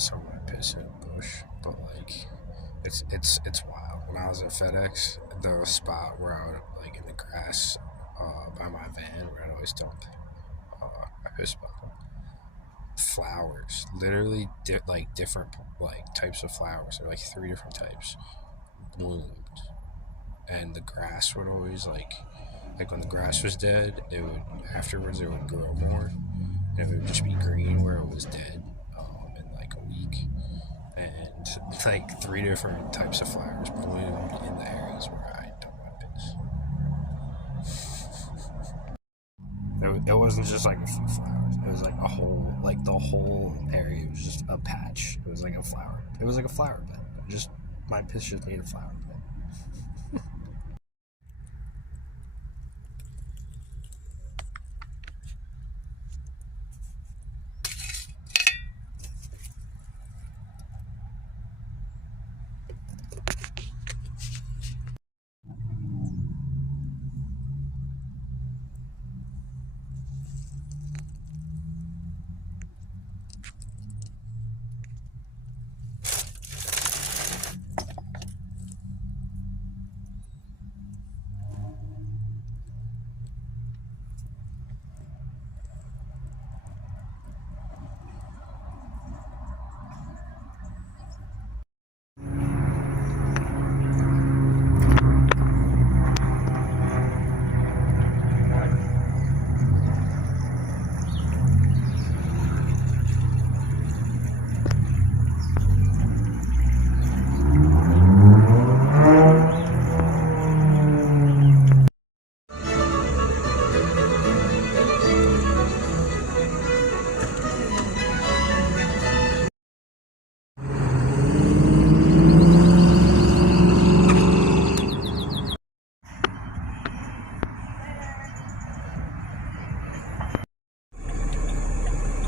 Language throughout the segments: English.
somewhere piss in a bush, but like it's wild. When I was at FedEx, the spot where I would like in the grass by my van where I'd always dump my piss bottle. Flowers, literally like different like types of flowers. There were like three different types bloomed, and the grass would always like when the grass was dead, it would afterwards it would grow more, and it would just be green where it was dead in like a week, and like three different types of flowers bloomed in the areas where I dump my piss. It wasn't just like a few flowers. It was like a whole, like the whole area was just a patch. It was like a flower. It was like a flower bed. Just my piss just made a flower bed.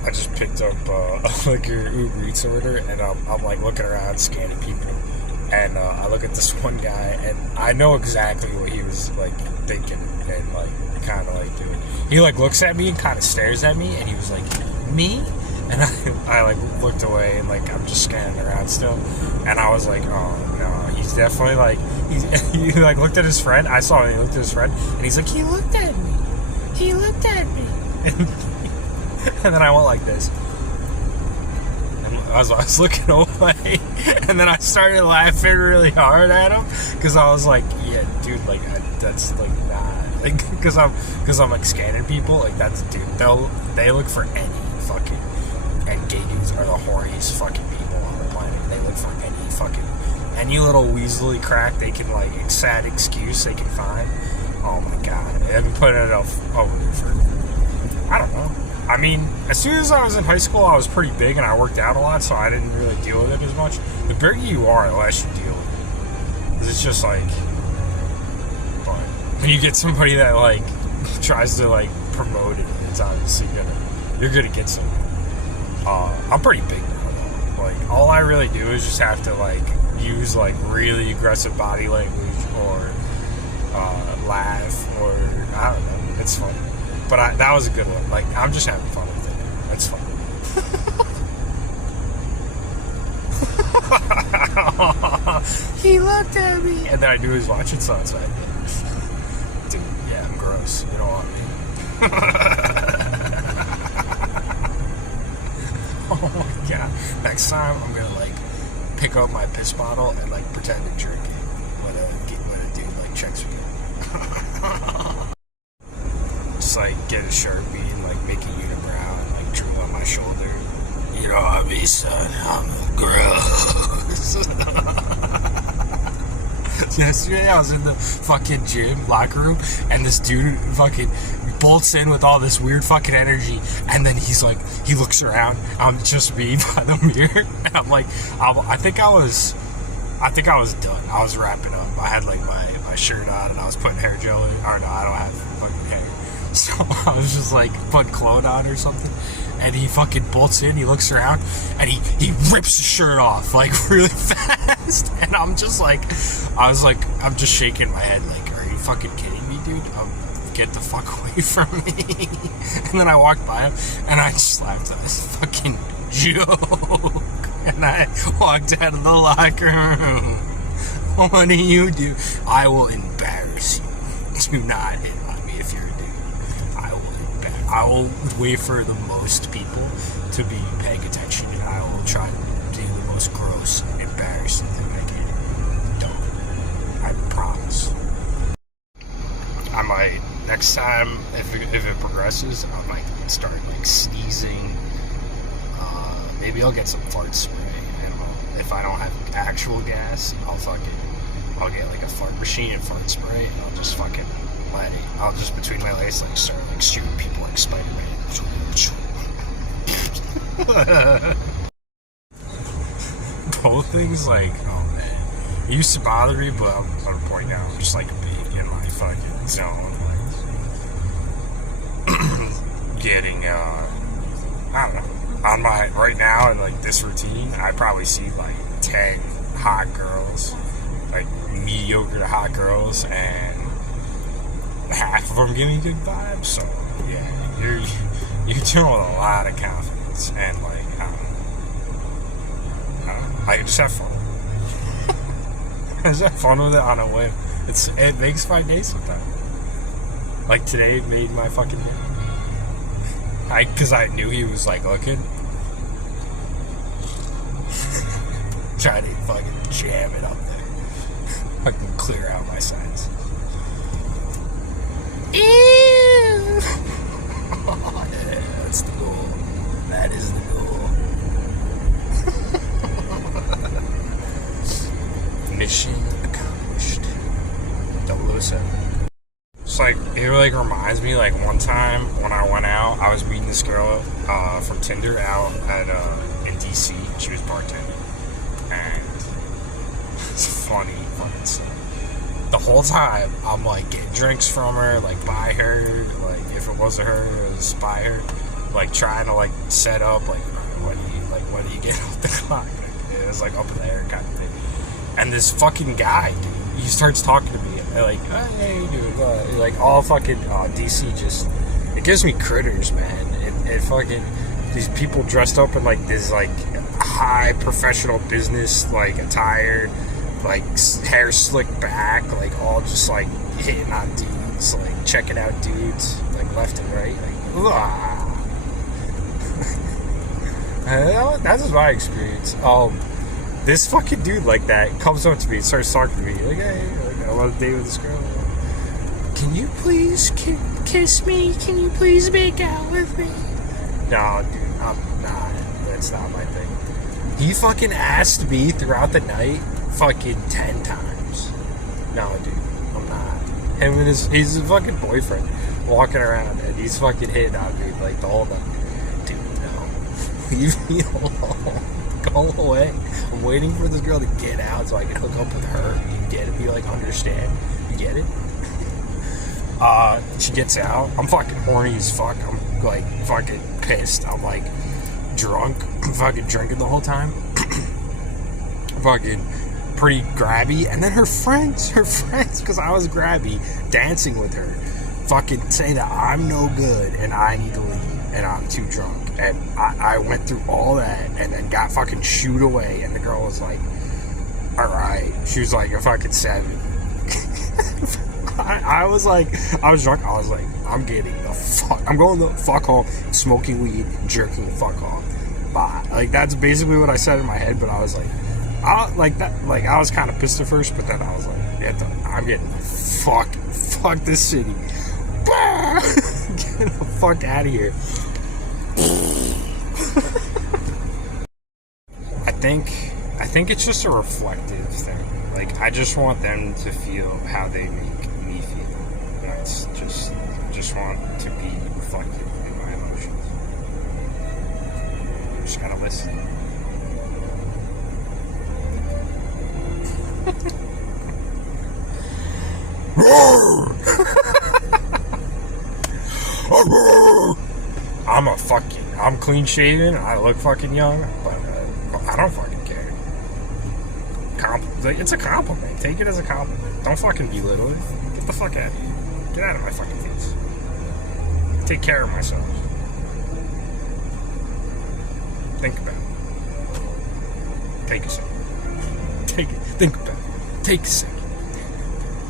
I just picked up like your Uber Eats order, and I'm like looking around, scanning people, and I look at this one guy, and I know exactly what he was like thinking, and like kind of like doing. He like looks at me and kind of stares at me, and he was like, "Me?" And I like looked away, and like I'm just scanning around still, and I was like, "Oh no, he's definitely like he like looked at his friend. I saw him. He looked at his friend, and he's like, he looked at me. He looked at me." And then I went like this. And I was looking away. And then I started laughing really hard at him. Because I was like, yeah, dude, like, that's like, nah. Like, because I'm like scanning people. Like, that's, dude, they look for any fucking. And gay dudes are the horniest fucking people on the planet. They look for any little weaselly crack they can, like, sad excuse they can find. Oh my god. I've been putting it over for, I don't know. I mean, as soon as I was in high school, I was pretty big and I worked out a lot, so I didn't really deal with it as much. The bigger you are, the less you deal with it. Because it's just like, but when you get somebody that like tries to like promote it, it's obviously you're gonna get some. I'm pretty big now, though. Like, all I really do is just have to like use like really aggressive body language or laugh or I don't know. It's fun. But that was a good one. Like, I'm just having fun with it. That's fun. He looked at me. And then I knew he was watching Sunset. Dude, yeah, I'm gross. You don't want me. Oh my god. Next time, I'm gonna, like, pick up my piss bottle and, like, pretend to drink it when a dude, like, checks me. Just like get a Sharpie and like make a unibrow and like drool on my shoulder. You know what I mean, son? I'm gross. Yesterday I was in the fucking gym locker room and this dude fucking bolts in with all this weird fucking energy, and then he's like, he looks around, I'm just me by the mirror, and I'm like, I think I was done. I was wrapping up. I had like my shirt on and I was putting hair gel in. Or no, I don't have fucking hair. So I was just like putting cologne on or something, and he fucking bolts in, he looks around, and he rips his shirt off like really fast, and I'm just like, I'm just shaking my head like, are you fucking kidding me, dude? Get the fuck away from me. And then I walked by him, and I just laughed at this fucking joke. And I walked out of the locker room. What do you do? I will embarrass you. Do not hit on me if you're a dude. I will wait for the most people to be paying attention, and I will try to do the most gross, embarrassing thing I can. Don't. I promise. I might, next time, if it progresses, I might start like sneezing. Maybe I'll get some fart spray, and if I don't have actual gas, I'll get like a fart machine and fart spray, and I'll just fucking I'll just between my legs like start like shooting people like Spider-Man. Both things like, oh man, it used to bother me, but I'm at a point now I'm just like being in my fucking zone, like getting I don't know. On my right now in like this routine, I probably see like 10 hot girls, like mediocre to hot girls, and half of them give me good vibes. So yeah, you're doing with a lot of confidence, and like I don't know, I just have fun. I just have fun with it on a whim. It makes my day sometimes. Like today made my fucking day. Because I knew he was like looking. Trying to fucking jam it up there. Fucking clear out my sides. Ew! Oh, yeah, that's the goal. That is the goal. Mission accomplished. 007. It's like, it like reminds me, like one time when I went out, I was meeting this girl from Tinder out at in DC. She was bartending, and it's funny fucking stuff. The whole time I'm like getting drinks from her, like buy her, like if it wasn't her, it was buy her, like trying to like set up, like when do you get off the clock? Like, it was like up in the air kind of thing. And this fucking guy, dude, he starts talking to me. Like, hey, dude, like all fucking DC just, it gives me critters, man. It fucking, these people dressed up in like this like high professional business like attire, like hair slicked back, like all just like hitting on dudes, like checking out dudes, like left and right, like, that's just my experience. This fucking dude like that comes up to me and starts talking to me like, hey, like, I want to date with this girl. Can you please kiss me? Can you please make out with me? No, dude, I'm not. That's not my thing. He fucking asked me throughout the night fucking 10 times. No, dude, I'm not. Him and he's his fucking boyfriend walking around and he's fucking hitting on me like the whole night. Dude, no. Leave me alone. Go away. I'm waiting for this girl to get out so I can hook up with her. You get it? You like understand? You get it? She gets out. I'm fucking horny as fuck. I'm like fucking pissed. I'm like drunk. I'm fucking drinking the whole time. Fucking pretty grabby. And then her friends, because I was grabby, dancing with her, fucking say that I'm no good and I need to leave and I'm too drunk. And I went through all that and then got fucking shooed away. And the girl was like, alright. She was like a fucking 7. I was like, I was drunk. I was like, I'm going the fuck home, smoking weed, jerking the fuck off. Bye. Like, that's basically what I said in my head. But I was like, I was kind of pissed at first. But then I was like, yeah, I'm getting the fuck this city. Get the fuck out of here. I think it's just a reflective thing. Like, I just want them to feel how they make me feel. That's just want to be reflective in my emotions. Just gotta listen. I'm clean shaven, I look fucking young, but I don't fucking care. It's a compliment. Take it as a compliment. Don't fucking belittle it. Get the fuck out of here. Get out of my fucking face. Take care of myself. Think about it. Take a second. Think about it. Take a second.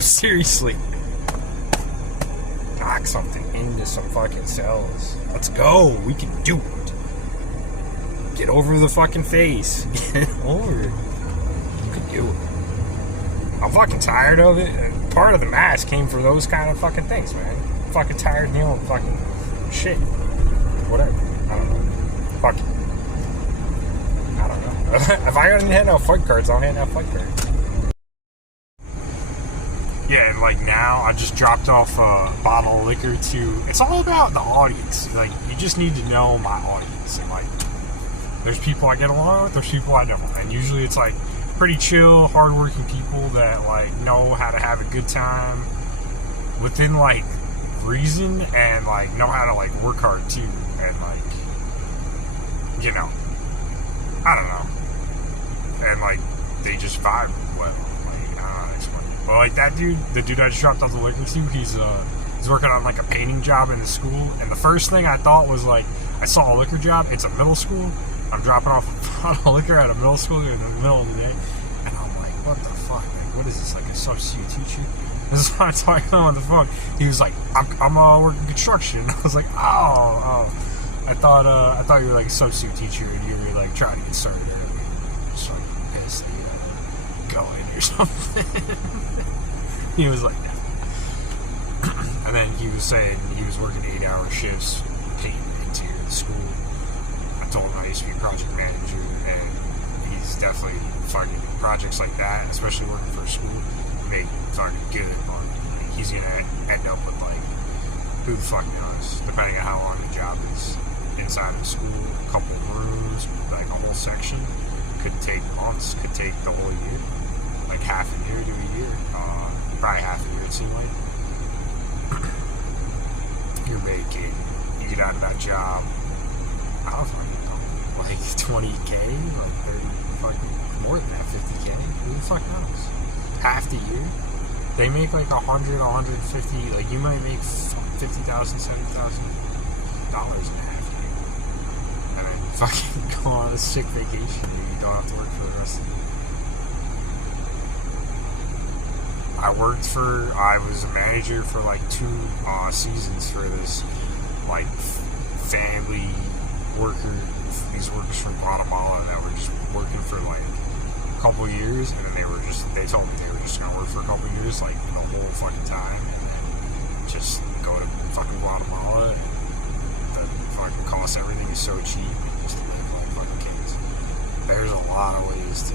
Seriously. Knock something into some fucking cells. Let's go. We can do it. Get over the fucking face. Get over it. You can do it. I'm fucking tired of it. And part of the mask came for those kind of fucking things, man. I'm fucking tired of dealing with fucking shit. Whatever. I don't know. Fuck it. I don't know. If I gotta hand out fight cards, I'll hand out fight cards. Yeah, and like now, I just dropped off a bottle of liquor to... It's all about the audience. Like, you just need to know my audience. And like, there's people I get along with, there's people I don't. And usually it's like pretty chill, hardworking people that like know how to have a good time within like reason, and like know how to like work hard too. And like, you know, I don't know. And like, they just vibe well. Like, I don't know how to explain it. But like that dude, the dude I just dropped off the liquor to, he's working on like a painting job in the school. And the first thing I thought was like, I saw a liquor job. It's a middle school. I'm dropping off a bottle of liquor at a middle school in the middle of the day. And I'm like, what the fuck? Like, what is this? Like a substitute teacher? This is what I'm talking to him on the phone. He was like, I'm working construction. I was like, oh. I thought you were like a substitute teacher and you were like trying to get started early. Just like pissed that you go in or something. He was like that. And then he was saying he was working 8-hour shifts painting interior of the school. I told him I used to be a project manager, and he's definitely fucking projects like that, especially working for a school, make fucking good money. Like, he's gonna end up with like, who the fuck knows, depending on how long the job is inside of the school, a couple of rooms, like a whole section, could take months, could take the whole year, like half a year to a year, probably half a year it seemed like. You're medicated, you get out of that job, I don't fucking know, like 20K, like 30, fucking more than that, 50K, who the fuck knows? Half the year? They make like 100, 150, like you might make $50,000, $70,000 in half a year. And then you fucking go on a sick vacation and you don't have to work for the rest of the year. I was a manager for like 2 seasons for this like family worker, these workers from Guatemala that were just working for like a couple years, and then they told me they were just gonna work for a couple years, like the whole fucking time, and then just go to fucking Guatemala, and the fucking cost everything is so cheap, and just live like fucking kings. There's a lot of ways to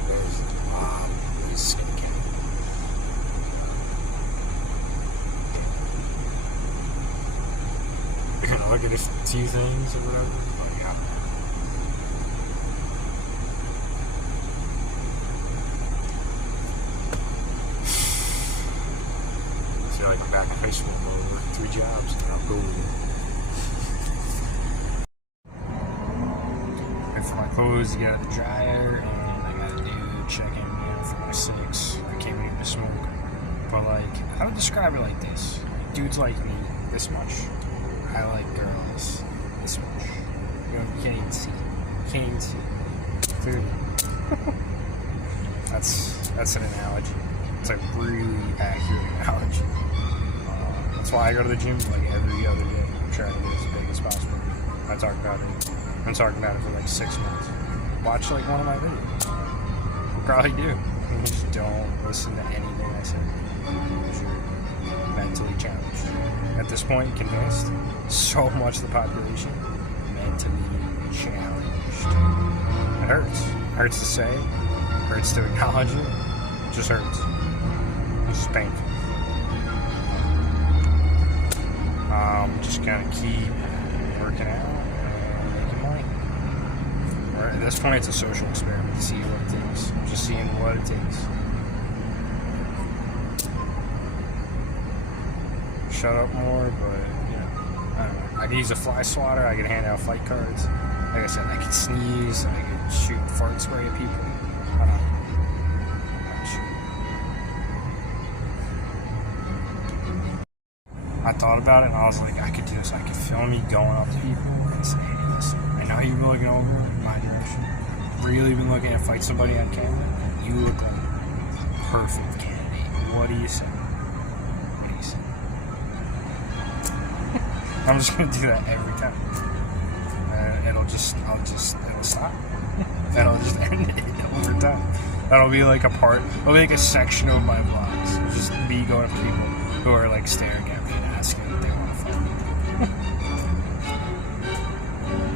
skin a cat. You're gonna look at a few things or whatever. Like, yeah. I feel like I'm back in high school mode, working 3 jobs, and I'll go with it. Wait for my clothes to get out of the dryer, and I gotta do check-in, for my 6. I can't wait to smoke. But like, I would describe it like this: dudes like me this much. I like girls this much. You can't even see. You can't even see. Clearly. That's an analogy. It's a really accurate analogy. That's why I go to the gym like every other day. I'm trying to get as big as possible. I've been talking about it for like 6 months. Watch like one of my videos. You probably do. You just don't listen to anything I say. Because you're mentally challenged. At this point, convinced, so much of the population mentally challenged. It hurts. Hurts to say. Hurts to acknowledge it. It just hurts. It's just painful. Just gonna keep working out and making money. Right, at this point, it's a social experiment to see what it takes. Just seeing what it takes. Shut up more, but you know, I don't know. I could use a fly swatter. I could hand out fight cards. Like I said, I could sneeze. I could shoot fart spray at people. I don't know. I thought about it and I was like, I could do this. I could film me going up to people and say, hey, listen, I know you're looking over in my direction. really been looking to fight somebody on camera, you look like a perfect candidate. What do you say? What do you say? I'm just gonna do that every time. It'll stop. That'll just end it over time. That'll be like a part, it'll be like a section of my vlogs. It'll just me going to people who are like staring at me and asking if they want to fight me.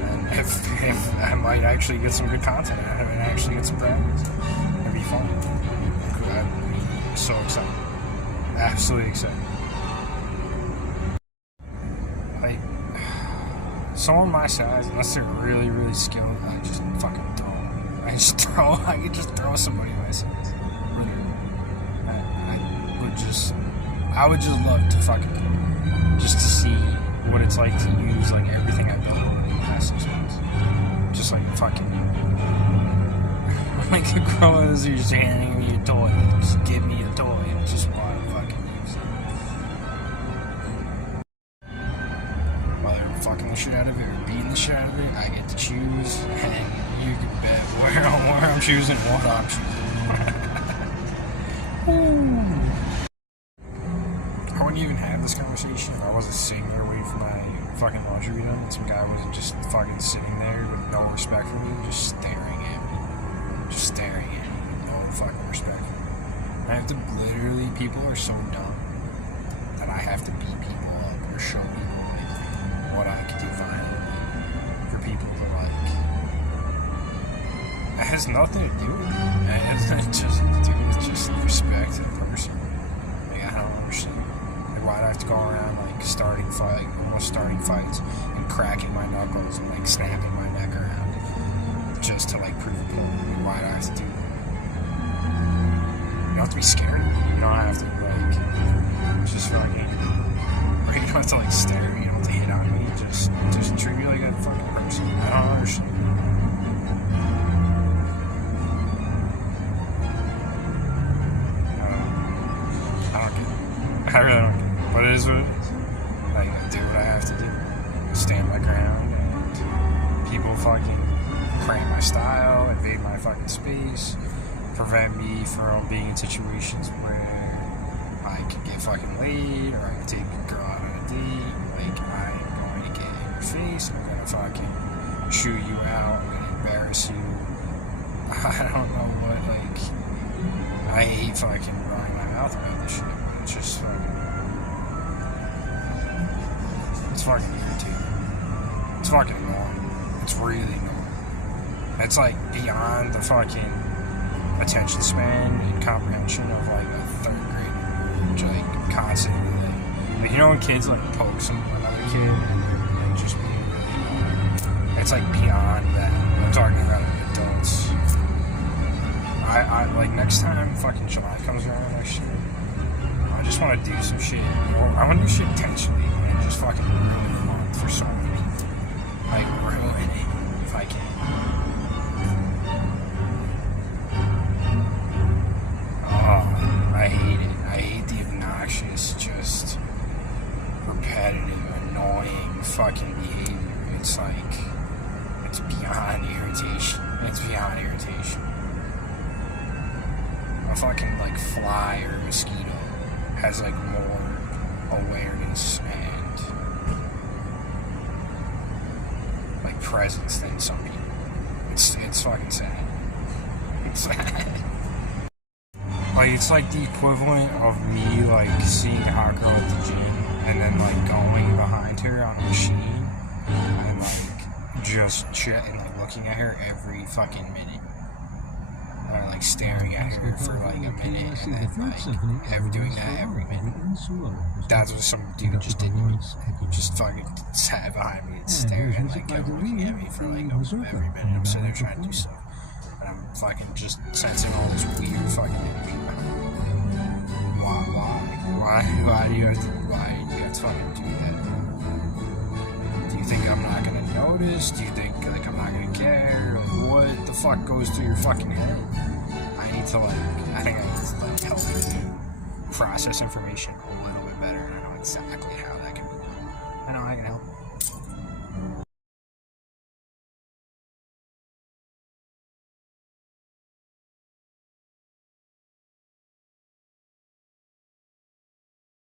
And if I might actually get some good content out of it and actually get some practice, it'd be fun. I'd be so excited. Absolutely excited. Like, someone my size, unless they're really, really skilled, I just fucking throw them. I could just throw somebody my size. I would just love to fucking, just to see what it's like to use like everything I've built over the past 6 months. Just like fucking, like the grandmas are just handing me a toy. Just give me a toy and just want to fucking use it. While they're fucking the shit out of it or beating the shit out of it, I get to choose, and you can bet where I'm choosing, what I'm choosing. I wouldn't even have this conversation if I wasn't sitting there waiting for my fucking laundry to be done. Some guy wasn't just fucking sitting there with no respect for me, just staring at me. Just staring at me with no fucking respect for me. I have to literally, people are so dumb that I have to beat people up or show people like what I can do violently for people to like. It has nothing to do with it. It has nothing to do with just respect to the person. Like, I don't understand. Why do I have to go around like almost starting fights and cracking my knuckles and like snapping my neck around just to like prove a point? Why do I have to do that? You don't have to be scared of me. You don't have to like just fucking, or you don't have to like stare at me. You don't have to hit on me. Just treat me like a fucking person. I don't understand. I really don't get it. But it is what it is. Like, I do what I have to do. Stand my ground, and people fucking cramp my style, invade my fucking space, prevent me from being in situations where I can get fucking laid, or I can take a girl out on a date. Like, I'm going to get in your face, I'm gonna fucking chew you out, I'm gonna embarrass you. I don't know what, like, I hate fucking running my mouth about this shit. It's just fucking, it's fucking irritating. It's fucking annoying. It's really annoying. It's like beyond the fucking attention span and comprehension of like a third grader, which like constantly like you know when kids like poke another kid and they're like just being really annoying. It's like beyond that. I'm talking about adults. I like next time fucking July comes around next year, I just want to do some shit. I want to do shit intentionally and just fucking ruin the month for so many people. Like, ruin it if I can. Oh, I hate it. I hate the obnoxious, just repetitive, annoying fucking behavior. It's like, it's beyond irritation. It's beyond irritation. A fucking like fly or a mosquito has like more awareness and like presence than some people. It's fucking sad. It's sad. Like, it's like the equivalent of me like seeing a hot girl at the gym and then like going behind her on a machine and like just and like looking at her every fucking minute. Or like staring at her for like a minute and then like doing that every minute. That's what some dude just did to me. He just fucking sat behind me and stared and like kept looking at me for like every minute. I'm sitting there trying to do stuff. And I'm fucking just sensing all this weird fucking energy. Why do you have to fucking do that? Do you think I'm not gonna notice? Do you think like I'm not gonna care? Like, what the fuck goes through your fucking head? I think I need to like help you process information a little bit better, and I know exactly how that can be done. I know I can help.